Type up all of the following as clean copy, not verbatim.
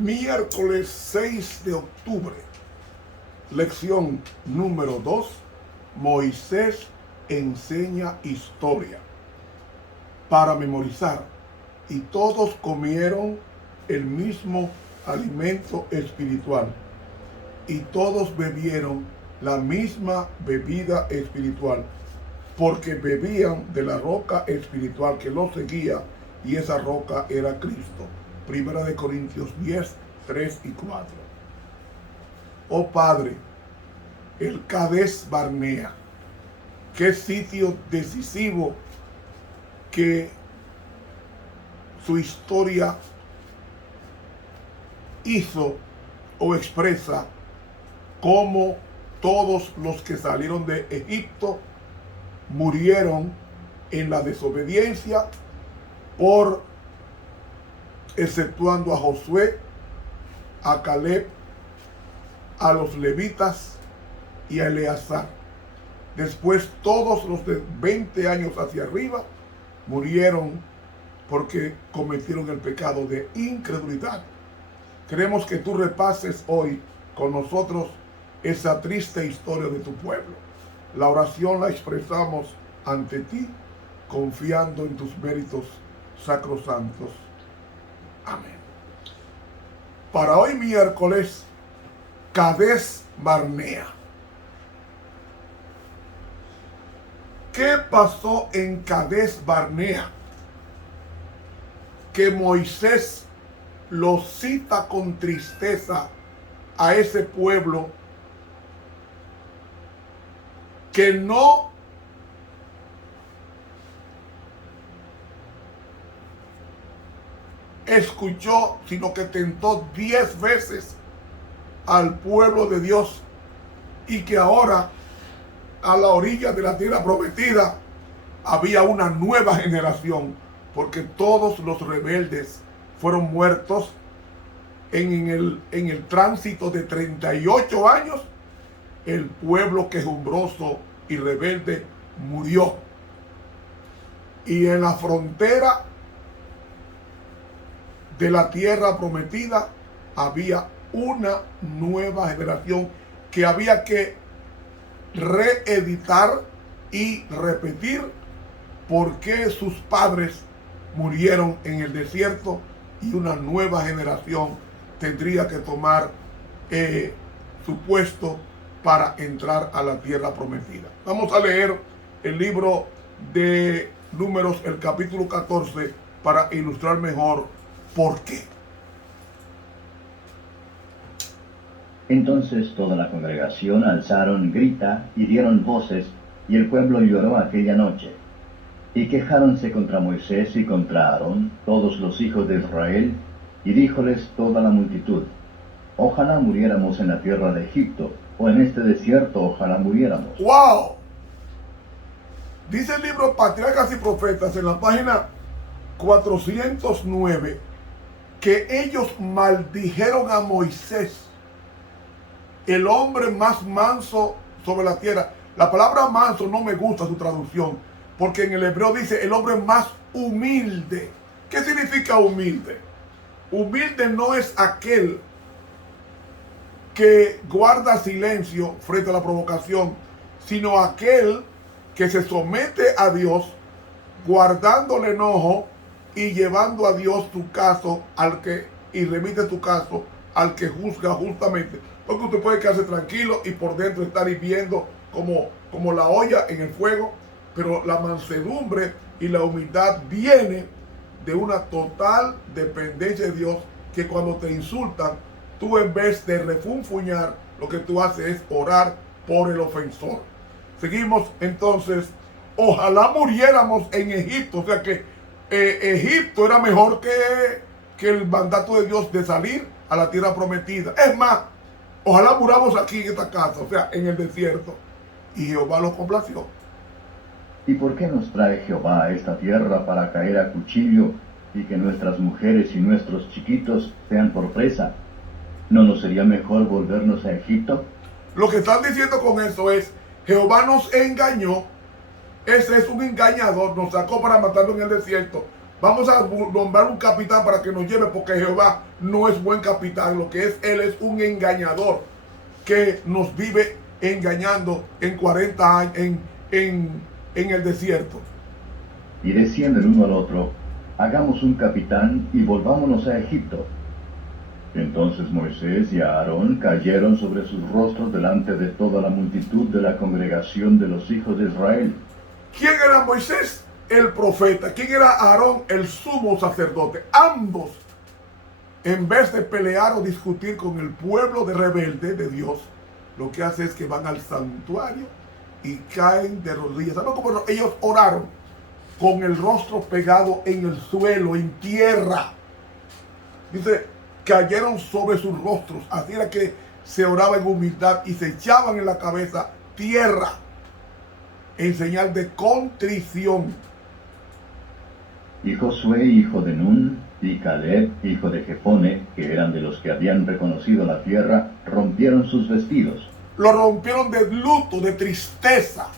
Miércoles 6 de octubre, lección número 2, Moisés enseña historia para memorizar, y todos comieron el mismo alimento espiritual, y todos bebieron la misma bebida espiritual, porque bebían de la roca espiritual que los seguía, y esa roca era Cristo. Primera de Corintios 10, 3 y 4. Oh Padre, el Cades Barnea, qué sitio decisivo que su historia hizo o expresa cómo todos los que salieron de Egipto murieron en la desobediencia, exceptuando a Josué, a Caleb, a los levitas y a Eleazar. Después todos los de 20 años hacia arriba murieron porque cometieron el pecado de incredulidad. Queremos que tú repases hoy con nosotros esa triste historia de tu pueblo. La oración la expresamos ante ti, confiando en tus méritos sacrosantos. Amén. Para hoy miércoles, Cades Barnea. ¿Qué pasó en Cades Barnea? Que Moisés lo cita con tristeza a ese pueblo que no escuchó, sino que tentó 10 veces al pueblo de Dios, y que ahora a la orilla de la tierra prometida había una nueva generación, porque todos los rebeldes fueron muertos en el tránsito de 38 años. El pueblo quejumbroso y rebelde murió, y en la frontera de la tierra prometida había una nueva generación que había que reeditar y repetir por qué sus padres murieron en el desierto, y una nueva generación tendría que tomar su puesto para entrar a la tierra prometida. Vamos a leer el libro de Números, el capítulo 14, para ilustrar mejor por qué. Entonces toda la congregación alzaron grita y dieron voces, y el pueblo lloró aquella noche. Y quejáronse contra Moisés y contra Aarón todos los hijos de Israel, y díjoles toda la multitud: ojalá muriéramos en la tierra de Egipto, o en este desierto ojalá muriéramos. ¡Wow! Dice el libro Patriarcas y Profetas en la página 409 que ellos maldijeron a Moisés, el hombre más manso sobre la tierra. La palabra manso no me gusta su traducción, porque en el hebreo dice el hombre más humilde. ¿Qué significa humilde? Humilde no es aquel que guarda silencio frente a la provocación, sino aquel que se somete a Dios, guardando el enojo y llevando a Dios tu caso y remite tu caso al que juzga justamente. Porque usted puede quedarse tranquilo y por dentro estar hirviendo como la olla en el fuego, pero la mansedumbre y la humildad viene de una total dependencia de Dios, que cuando te insultan, tú en vez de refunfuñar, lo que tú haces es orar por el ofensor. Seguimos entonces. Ojalá muriéramos en Egipto. O sea que Egipto era mejor que el mandato de Dios de salir a la tierra prometida. Es más, ojalá muramos aquí en esta casa, o sea, en el desierto. Y Jehová lo complació. ¿Y por qué nos trae Jehová a esta tierra para caer a cuchillo, y que nuestras mujeres y nuestros chiquitos sean por presa? ¿No nos sería mejor volvernos a Egipto? Lo que están diciendo con eso es: Jehová nos engañó Ese es un engañador, nos sacó para matarlo en el desierto. Vamos a nombrar un capitán para que nos lleve, porque Jehová no es buen capitán. Lo que es él es un engañador que nos vive engañando en 40 años en el desierto. Y decían el uno al otro, hagamos un capitán y volvámonos a Egipto. Entonces Moisés y Aarón cayeron sobre sus rostros delante de toda la multitud de la congregación de los hijos de Israel. ¿Quién era Moisés? El profeta. ¿Quién era Aarón? El sumo sacerdote. Ambos, en vez de pelear o discutir con el pueblo de rebelde de Dios, lo que hace es que van al santuario y caen de rodillas. ¿Saben cómo ellos oraron? Con el rostro pegado en el suelo, en tierra. Dice, cayeron sobre sus rostros. Así era que se oraba en humildad y se echaban en la cabeza tierra en señal de contrición. Y Josué, hijo de Nun, y Caleb, hijo de Jefone, que eran de los que habían reconocido la tierra, rompieron sus vestidos. Lo rompieron de luto, de tristeza,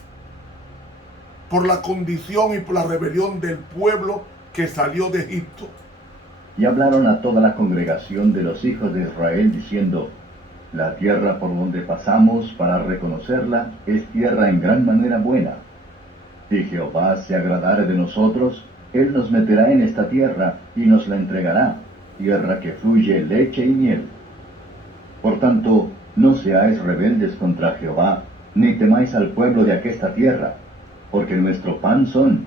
por la condición y por la rebelión del pueblo que salió de Egipto. Y hablaron a toda la congregación de los hijos de Israel, diciendo, la tierra por donde pasamos para reconocerla es tierra en gran manera buena. Si Jehová se agradare de nosotros, Él nos meterá en esta tierra y nos la entregará, tierra que fluye leche y miel. Por tanto, no seáis rebeldes contra Jehová, ni temáis al pueblo de aquesta tierra, porque nuestro pan son,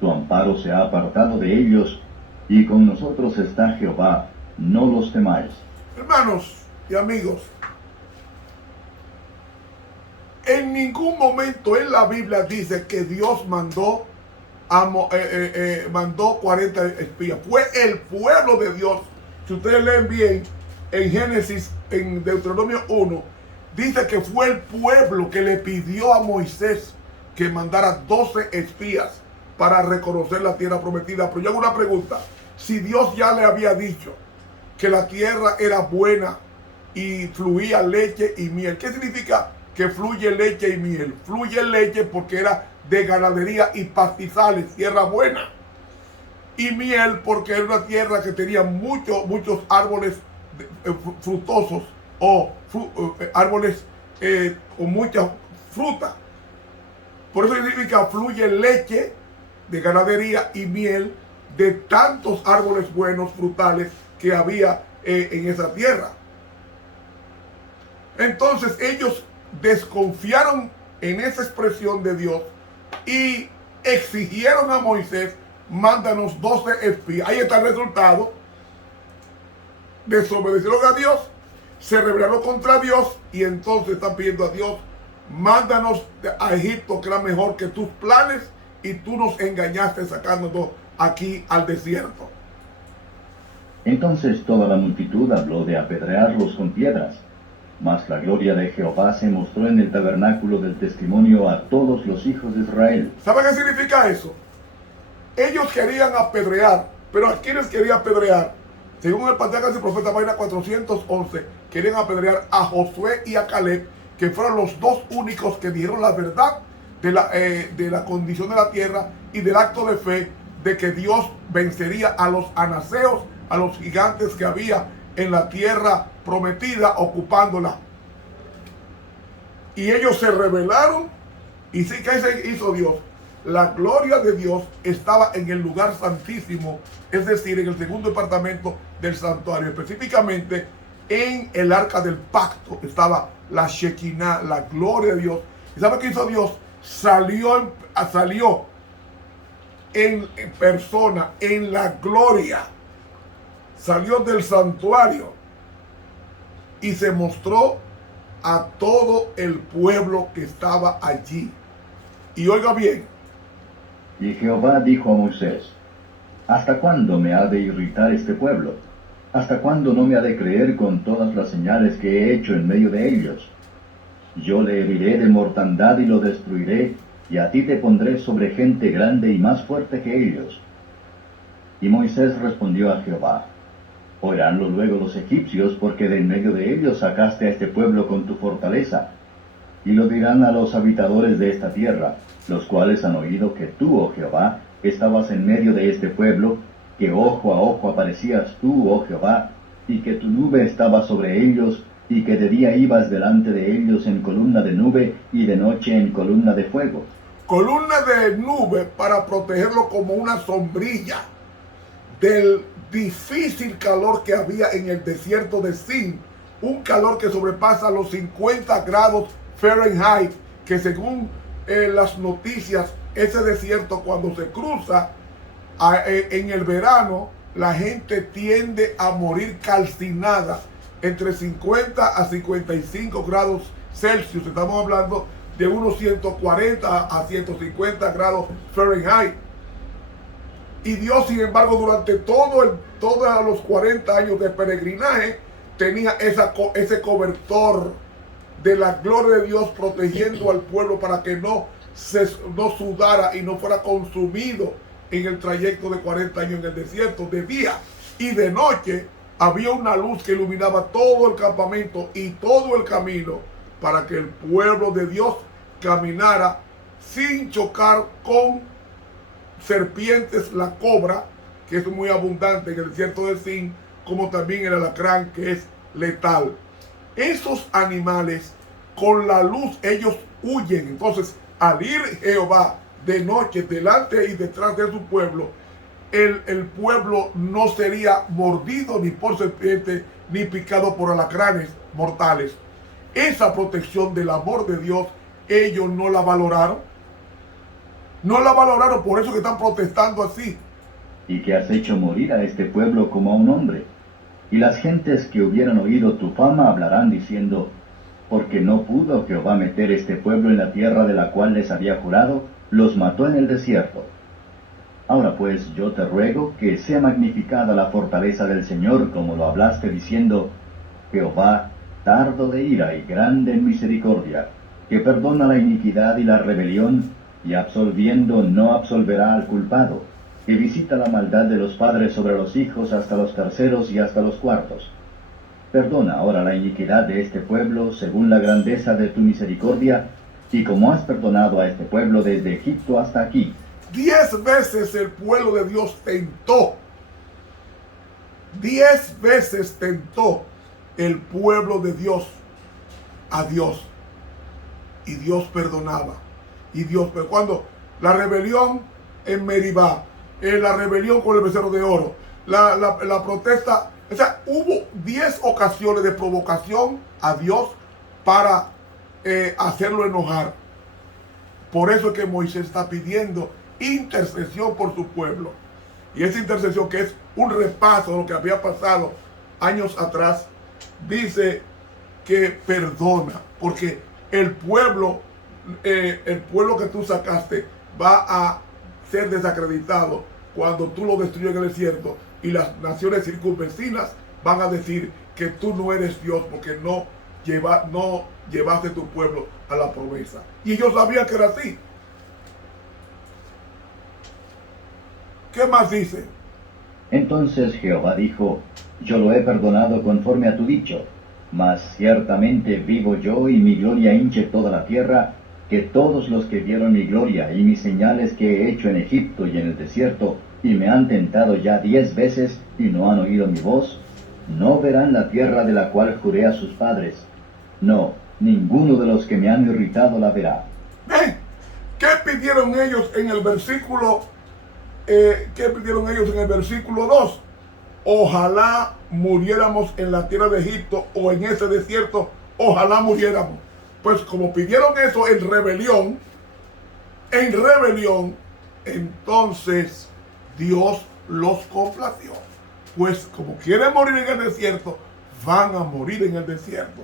tu amparo se ha apartado de ellos, y con nosotros está Jehová, no los temáis. Hermanos y amigos, en ningún momento en la Biblia dice que Dios mandó 40 espías. Fue el pueblo de Dios. Si ustedes leen bien en Génesis, en Deuteronomio 1, dice que fue el pueblo que le pidió a Moisés que mandara 12 espías para reconocer la tierra prometida. Pero yo hago una pregunta: si Dios ya le había dicho que la tierra era buena y fluía leche y miel, ¿qué significa que fluye leche y miel? Fluye leche porque era de ganadería y pastizales, tierra buena. Y miel porque era una tierra que tenía muchos árboles frutosos o árboles con mucha fruta. Por eso significa fluye leche de ganadería y miel de tantos árboles buenos, frutales, que había en esa tierra. Entonces ellos desconfiaron en esa expresión de Dios y exigieron a Moisés, mándanos 12 espías. Ahí está el resultado. Desobedecieron a Dios, se rebelaron contra Dios y entonces están pidiendo a Dios, mándanos a Egipto, que era mejor que tus planes, y tú nos engañaste sacándonos aquí al desierto. Entonces toda la multitud habló de apedrearlos con piedras. Mas la gloria de Jehová se mostró en el tabernáculo del testimonio a todos los hijos de Israel. ¿Sabe qué significa eso? Ellos querían apedrear, pero ¿a quiénes querían apedrear? Según el Patriarca y Profeta, página 411, querían apedrear a Josué y a Caleb, que fueron los dos únicos que dieron la verdad de la condición de la tierra y del acto de fe de que Dios vencería a los anaseos, a los gigantes que había en la tierra prometida, ocupándola. Y ellos se rebelaron. ¿Y sí, qué se hizo Dios? La gloria de Dios estaba en el lugar santísimo, es decir, en el segundo departamento del santuario, específicamente en el arca del pacto estaba la Shekinah, la gloria de Dios. ¿Y sabe qué hizo Dios? Salió en persona, en la gloria. Salió del santuario y se mostró a todo el pueblo que estaba allí. Y oiga bien. Y Jehová dijo a Moisés, ¿hasta cuándo me ha de irritar este pueblo? ¿Hasta cuándo no me ha de creer con todas las señales que he hecho en medio de ellos? Yo le heriré de mortandad y lo destruiré, y a ti te pondré sobre gente grande y más fuerte que ellos. Y Moisés respondió a Jehová, oiránlo luego los egipcios, porque de en medio de ellos sacaste a este pueblo con tu fortaleza. Y lo dirán a los habitadores de esta tierra, los cuales han oído que tú, oh Jehová, estabas en medio de este pueblo, que ojo a ojo aparecías tú, oh Jehová, y que tu nube estaba sobre ellos, y que de día ibas delante de ellos en columna de nube, y de noche en columna de fuego. Columna de nube para protegerlo como una sombrilla del difícil calor que había en el desierto de Sin, un calor que sobrepasa los 50 grados Fahrenheit, que según las noticias, ese desierto cuando se cruza en el verano, la gente tiende a morir calcinada entre 50 a 55 grados Celsius. Estamos hablando de unos 140 a 150 grados Fahrenheit. Y Dios, sin embargo, durante todos los 40 años de peregrinaje, tenía ese cobertor de la gloria de Dios protegiendo al pueblo para que no sudara y no fuera consumido en el trayecto de 40 años en el desierto. De día y de noche había una luz que iluminaba todo el campamento y todo el camino para que el pueblo de Dios caminara sin chocar con serpientes, la cobra, que es muy abundante en el desierto de Sin, como también el alacrán, que es letal. Esos animales, con la luz, ellos huyen. Entonces, al ir Jehová de noche delante y detrás de su pueblo, el pueblo no sería mordido ni por serpientes, ni picado por alacranes mortales. Esa protección del amor de Dios, ellos no la valoraron. No la valoraron, por eso que están protestando así. Y que has hecho morir a este pueblo como a un hombre. Y las gentes que hubieran oído tu fama hablarán diciendo, porque no pudo Jehová meter este pueblo en la tierra de la cual les había jurado, los mató en el desierto. Ahora pues yo te ruego que sea magnificada la fortaleza del Señor, como lo hablaste diciendo, Jehová, tardo de ira y grande en misericordia, que perdona la iniquidad y la rebelión, y absolviendo no absolverá al culpado, que visita la maldad de los padres sobre los hijos hasta los terceros y hasta los cuartos. Perdona ahora la iniquidad de este pueblo según la grandeza de tu misericordia, y como has perdonado a este pueblo desde Egipto hasta aquí. 10 veces el pueblo de Dios tentó. 10 veces tentó el pueblo de Dios a Dios. Y Dios perdonaba. Pero cuando la rebelión en Meribá, la rebelión con el becerro de oro, la protesta, o sea, hubo 10 ocasiones de provocación a Dios para hacerlo enojar. Por eso es que Moisés está pidiendo intercesión por su pueblo. Y esa intercesión, que es un repaso de lo que había pasado años atrás, dice que perdona, porque el pueblo que tú sacaste va a ser desacreditado cuando tú lo destruyes en el desierto, y las naciones circunvecinas van a decir que tú no eres Dios porque no llevaste tu pueblo a la promesa. Y ellos sabían que era así. ¿Qué más dice? Entonces Jehová dijo, yo lo he perdonado conforme a tu dicho, mas ciertamente vivo yo y mi gloria hinche toda la tierra, que todos los que vieron mi gloria y mis señales que he hecho en Egipto y en el desierto, y me han tentado ya 10 veces y no han oído mi voz, no verán la tierra de la cual juré a sus padres. No, ninguno de los que me han irritado la verá. ¿Qué pidieron ellos en el versículo? ¿Qué pidieron ellos en el versículo 2? Ojalá muriéramos en la tierra de Egipto o en ese desierto, ojalá muriéramos. Pues como pidieron eso en rebelión, entonces Dios los complació. Pues como quieren morir en el desierto, van a morir en el desierto.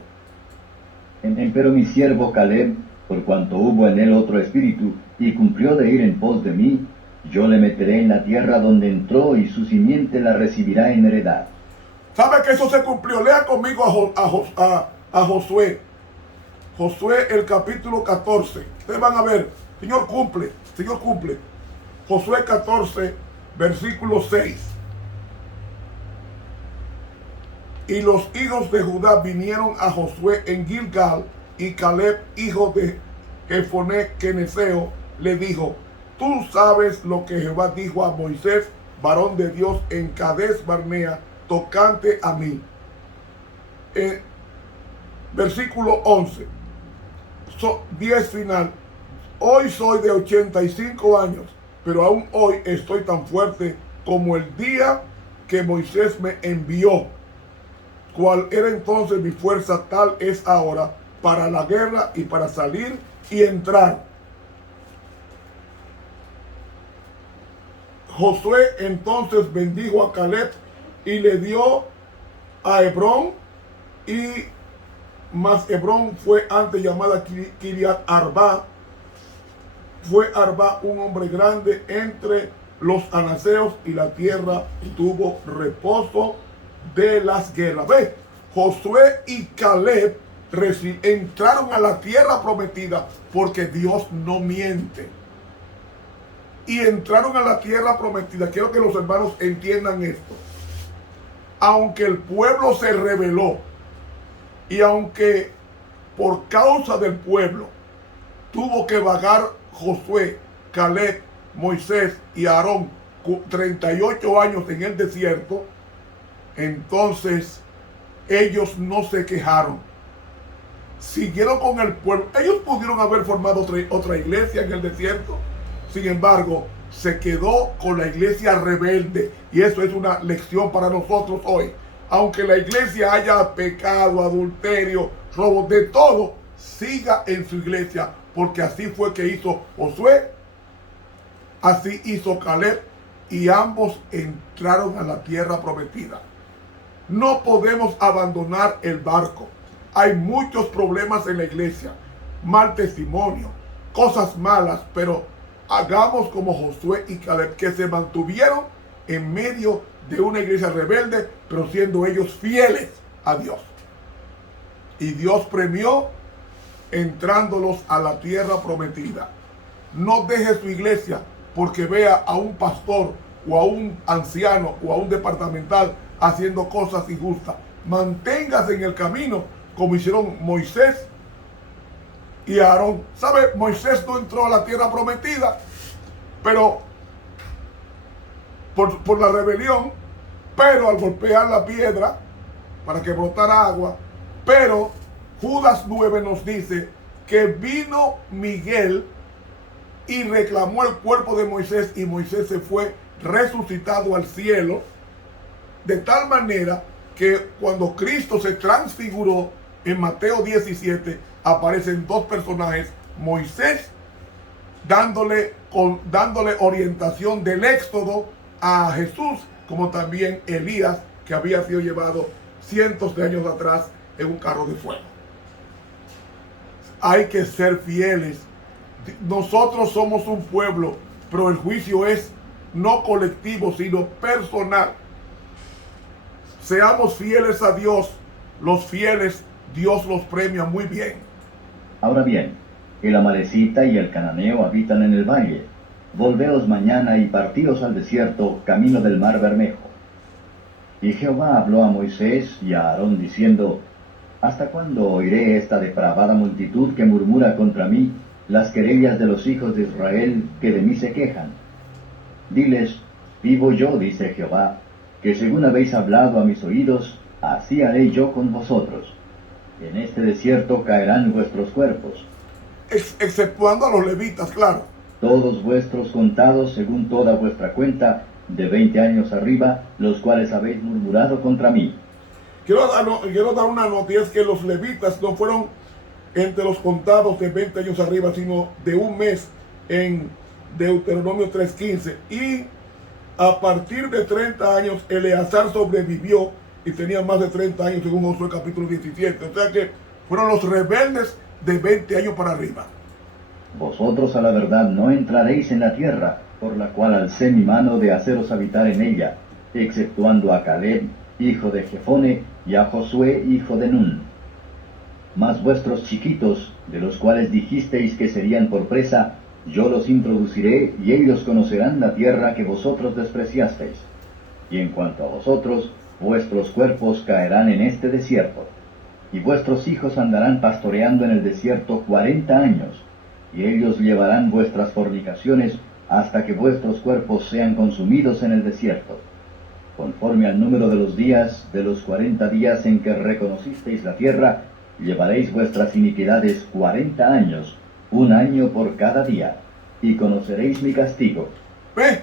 Pero mi siervo Caleb, por cuanto hubo en él otro espíritu, y cumplió de ir en pos de mí, yo le meteré en la tierra donde entró, y su simiente la recibirá en heredad. ¿Sabe que eso se cumplió? Lea conmigo a Josué. Josué, el capítulo 14. Ustedes van a ver, Señor cumple. Josué 14, versículo 6. Y los hijos de Judá vinieron a Josué en Gilgal, y Caleb, hijo de Jefoné Keneseo, le dijo: tú sabes lo que Jehová dijo a Moisés, varón de Dios, en Cades Barnea, tocante a mí. Versículo 11, 10 final. Hoy soy de 85 años, pero aún hoy estoy tan fuerte como el día que Moisés me envió. Cual era entonces mi fuerza, tal es ahora para la guerra y para salir y entrar. Josué entonces bendijo a Caleb y le dio a Hebrón, y más Hebrón fue antes llamada Kiriat Arba. Fue Arba un hombre grande entre los anaseos, y la tierra tuvo reposo de las guerras. Ve, Josué y Caleb entraron a la tierra prometida porque Dios no miente. Y entraron a la tierra prometida. Quiero que los hermanos entiendan esto. Aunque el pueblo se rebeló, y aunque por causa del pueblo tuvo que vagar Josué, Caleb, Moisés y Aarón 38 años en el desierto, entonces ellos no se quejaron. Siguieron con el pueblo. Ellos pudieron haber formado otra iglesia en el desierto. Sin embargo, se quedó con la iglesia rebelde. Y eso es una lección para nosotros hoy. Aunque la iglesia haya pecado, adulterio, robo, de todo, siga en su iglesia. Porque así fue que hizo Josué, así hizo Caleb, y ambos entraron a la tierra prometida. No podemos abandonar el barco. Hay muchos problemas en la iglesia, mal testimonio, cosas malas, pero hagamos como Josué y Caleb, que se mantuvieron en medio de una iglesia rebelde, pero siendo ellos fieles a Dios. Y Dios premió entrándolos a la tierra prometida. No deje su iglesia porque vea a un pastor o a un anciano o a un departamental haciendo cosas injustas. Manténgase en el camino como hicieron Moisés y Aarón. ¿Sabe? Moisés no entró a la tierra prometida, pero por la rebelión, pero al golpear la piedra para que brotara agua. Pero Judas 9 nos dice que vino Miguel y reclamó el cuerpo de Moisés, y Moisés se fue resucitado al cielo, de tal manera que cuando Cristo se transfiguró en Mateo 17, aparecen dos personajes: Moisés dándole orientación del éxodo a Jesús, como también Elías, que había sido llevado cientos de años atrás en un carro de fuego. Hay que ser fieles. Nosotros somos un pueblo, pero el juicio es no colectivo, sino personal. Seamos fieles a Dios. Los fieles, Dios los premia muy bien. Ahora bien, el amalecita y el cananeo habitan en el valle. Volveos mañana y partíos al desierto, camino del mar Bermejo. Y Jehová habló a Moisés y a Aarón diciendo: ¿hasta cuándo oiré esta depravada multitud que murmura contra mí las querellas de los hijos de Israel que de mí se quejan? Diles: vivo yo, dice Jehová, que según habéis hablado a mis oídos, así haré yo con vosotros. En este desierto caerán vuestros cuerpos. Exceptuando a los levitas, claro. Todos vuestros contados según toda vuestra cuenta, de 20 años arriba, los cuales habéis murmurado contra mí. Quiero dar una nota, y es que los levitas no fueron entre los contados de 20 años arriba, sino de un mes en Deuteronomio 3:15. Y a partir de 30 años, Eleazar sobrevivió y tenía más de 30 años, según Josué capítulo 17. O sea que fueron los rebeldes de 20 años para arriba. Vosotros a la verdad no entraréis en la tierra, por la cual alcé mi mano de haceros habitar en ella, exceptuando a Caleb, hijo de Jefone, y a Josué, hijo de Nun. Mas vuestros chiquitos, de los cuales dijisteis que serían por presa, yo los introduciré, y ellos conocerán la tierra que vosotros despreciasteis. Y en cuanto a vosotros, vuestros cuerpos caerán en este desierto, y vuestros hijos andarán pastoreando en el desierto 40 años, y ellos llevarán vuestras fornicaciones hasta que vuestros cuerpos sean consumidos en el desierto. Conforme al número de los días, de los 40 días en que reconocisteis la tierra, llevaréis vuestras iniquidades 40 años, un año por cada día, y conoceréis mi castigo. ¿Ve?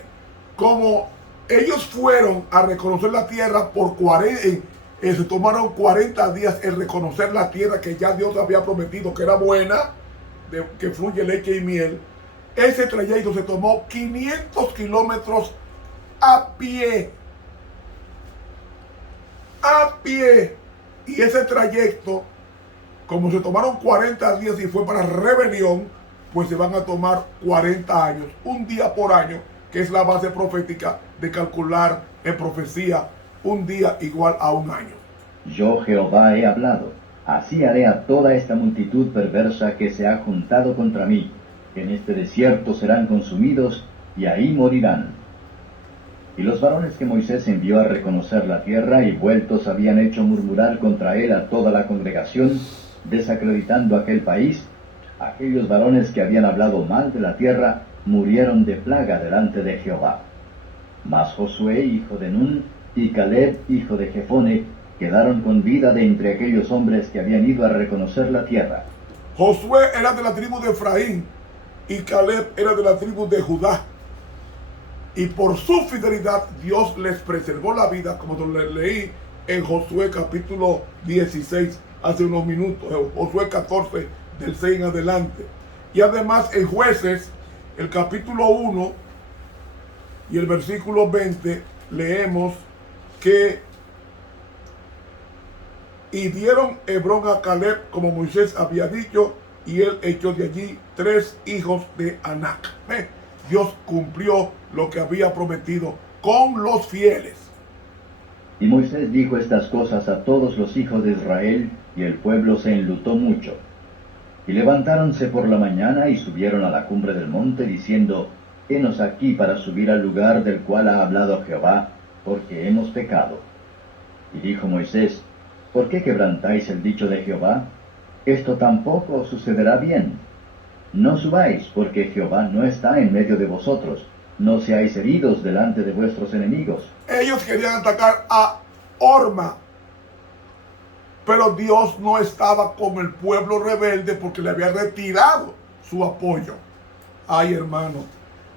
Como ellos fueron a reconocer la tierra por 40, se tomaron 40 días en reconocer la tierra que ya Dios había prometido que era buena, que fluye leche y miel. Ese trayecto se tomó 500 kilómetros a pie. A pie. Y ese trayecto, como se tomaron 40 días y fue para rebelión, pues se van a tomar 40 años, un día por año, que es la base profética de calcular en profecía un día igual a un año. Yo Jehová he hablado, así haré a toda esta multitud perversa que se ha juntado contra mí. En este desierto serán consumidos, y ahí morirán. Y los varones que Moisés envió a reconocer la tierra y vueltos habían hecho murmurar contra él a toda la congregación, desacreditando aquel país, aquellos varones que habían hablado mal de la tierra, murieron de plaga delante de Jehová. Mas Josué, hijo de Nun, y Caleb, hijo de Jefone, quedaron con vida de entre aquellos hombres que habían ido a reconocer la tierra. Josué era de la tribu de Efraín y Caleb era de la tribu de Judá. Y por su fidelidad Dios les preservó la vida, como lo leí en Josué capítulo 16 hace unos minutos, Josué 14 del 6 en adelante. Y además en Jueces, el capítulo 1 y el versículo 20, leemos que y dieron Hebrón a Caleb como Moisés había dicho, y él echó de allí 3 hijos de Anac. Dios cumplió lo que había prometido con los fieles. Y Moisés dijo estas cosas a todos los hijos de Israel, y el pueblo se enlutó mucho. Y levantáronse por la mañana y subieron a la cumbre del monte, diciendo, henos aquí para subir al lugar del cual ha hablado Jehová, porque hemos pecado. Y dijo Moisés, ¿por qué quebrantáis el dicho de Jehová? Esto tampoco sucederá bien. No subáis, porque Jehová no está en medio de vosotros. No seáis heridos delante de vuestros enemigos. Ellos querían atacar a Horma, pero Dios no estaba con el pueblo rebelde porque le había retirado su apoyo. Ay, hermano,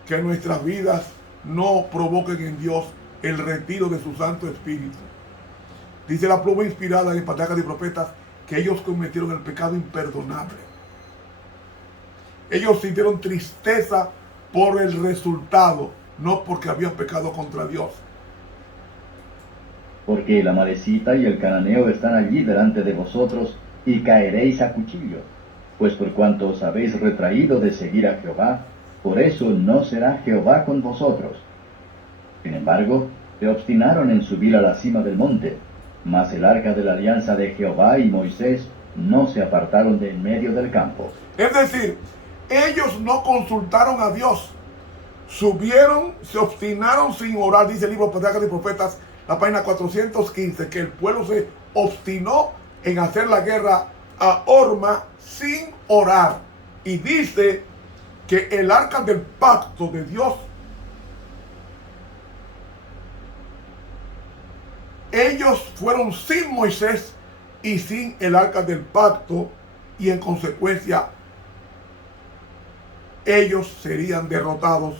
que nuestras vidas no provoquen en Dios el retiro de su Santo Espíritu. Dice la pluma inspirada en Patriarcas y Profetas que ellos cometieron el pecado imperdonable. Ellos sintieron tristeza por el resultado, no porque habían pecado contra Dios. Porque el amalecita y el cananeo están allí delante de vosotros, y caeréis a cuchillo. Pues por cuanto os habéis retraído de seguir a Jehová, por eso no será Jehová con vosotros. Sin embargo, se obstinaron en subir a la cima del monte, mas el arca de la alianza de Jehová y Moisés no se apartaron de en medio del campo. Es decir, ellos no consultaron a Dios. Subieron, se obstinaron sin orar, dice el libro de Patriarcas y Profetas, la página 415, que el pueblo se obstinó en hacer la guerra a Horma sin orar. Y dice que el arca del pacto de Dios, ellos fueron sin Moisés y sin el arca del pacto, y en consecuencia ellos serían derrotados.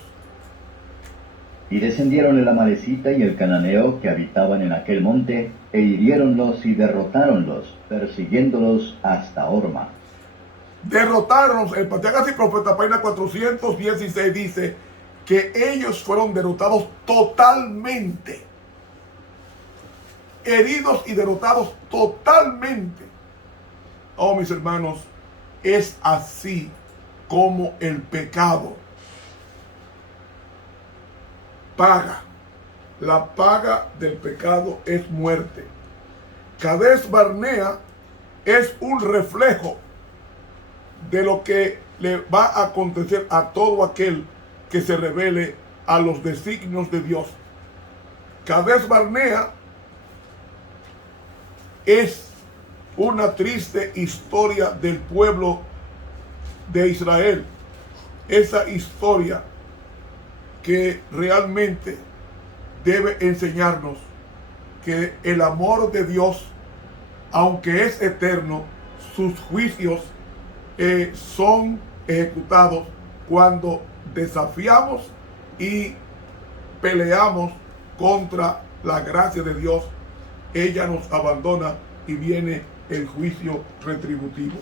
Y descendieron el amalecita y el cananeo que habitaban en aquel monte, e hiriéronlos y derrotáronlos, persiguiéndolos hasta Horma. Derrotaron, el Patriarcas y Profetas, página 416, dice que ellos fueron derrotados totalmente. Heridos y derrotados totalmente. Oh, mis hermanos, es así como el pecado paga. La paga del pecado es muerte. Cades Barnea es un reflejo de lo que le va a acontecer a todo aquel que se revele a los designios de Dios. Cades Barnea es una triste historia del pueblo de Israel. esa historia que realmente debe enseñarnos que el amor de Dios, aunque es eterno, sus juicios son ejecutados cuando desafiamos y peleamos contra la gracia de Dios. Ella nos abandona y viene el juicio retributivo.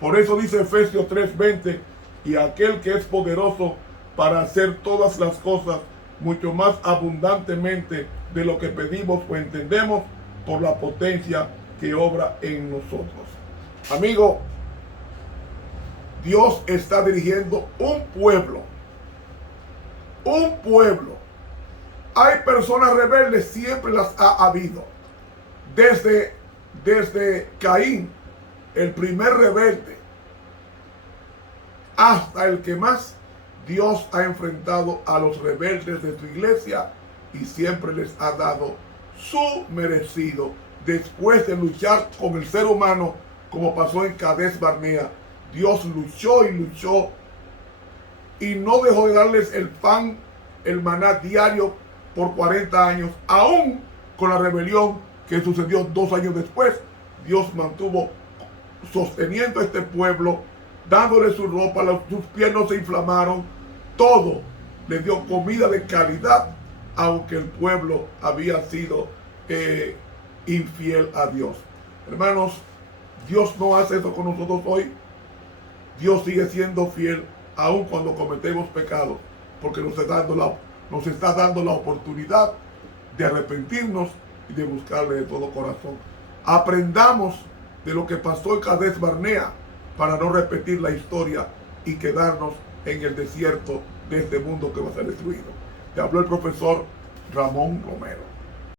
Por eso dice Efesios 3:20, y aquel que es poderoso para hacer todas las cosas mucho más abundantemente de lo que pedimos o entendemos, por la potencia que obra en nosotros. Amigo, Dios está dirigiendo un pueblo. Un pueblo. Hay personas rebeldes, siempre las ha habido. Desde Caín, el primer rebelde, hasta el que más, Dios ha enfrentado a los rebeldes de su iglesia y siempre les ha dado su merecido. Después de luchar con el ser humano, como pasó en Cades Barnea, Dios luchó y luchó y no dejó de darles el pan, el maná diario por 40 años, aún con la rebelión que sucedió 2 años después. Dios mantuvo sosteniendo a este pueblo, dándole su ropa, sus pies no se inflamaron, todo, le dio comida de calidad, aunque el pueblo había sido infiel a Dios. Hermanos, Dios no hace eso con nosotros hoy. Dios sigue siendo fiel aun cuando cometemos pecados, porque nos está dando la oportunidad de arrepentirnos y de buscarle de todo corazón. Aprendamos de lo que pasó en Cades Barnea para no repetir la historia y quedarnos en el desierto de este mundo que va a ser destruido. Te habló el profesor Ramón Romero.